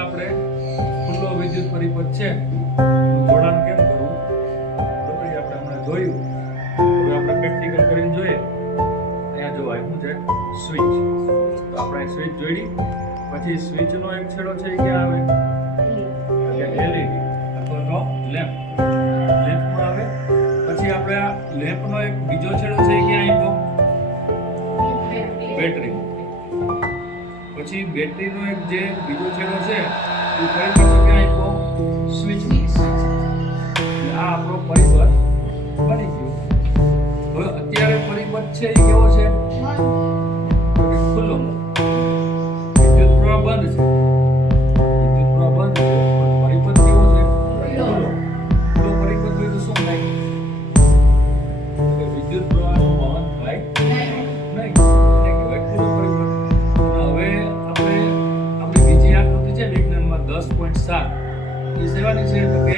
આપણે ખુલ્લો વિદ્યુત પરિપથ છે જોડાણ કેમ કરવું તો પછી આપણે હમણાં જોયું. હવે આપણે પ્રેક્ટિકલ કરીને જોઈએ. અહીંયા જો આપ્યું છે સ્વિચ, તો આપણે સ્વિચ જોડી. પછી સ્વિચનો એક છેડો છે એ ક્યાં આવે? એલઈડી અથવા તો લેમ્પ લેમ્પમાં આવે. પછી આપણે આ લેમ્પનો એક બીજો છેડો છે એ ક્યાં આપ્યો? બેટરી. પછી બેટરીનો એક જે બીજો છેડો છે એ ફરી પાછો ક્યાં આપ્યો? સ્વિચ. આ આપણો પરિપથ બની ગયો. હવે અત્યારે પરિપથ છે એ કેવો છે? ખુલ્લો. વિદ્યુત પ્રવાહ બંધ છે. વિદ્યુત પ્રવાહ બંધ છે પણ પરિપથ કેવો છે? ખુલ્લો. ખુલ્લો પરિપથ હોય તો શું થાય? વિદ્યુત પ્રવાહનું વહન થાય નહીં. એટલે કહેવાય ખુલ્લો પરિપથ. હવે આપણે આપણી બીજી આકૃતિ છે વિજ્ઞાનમાં 10.7 એ સેવાની છે તો કે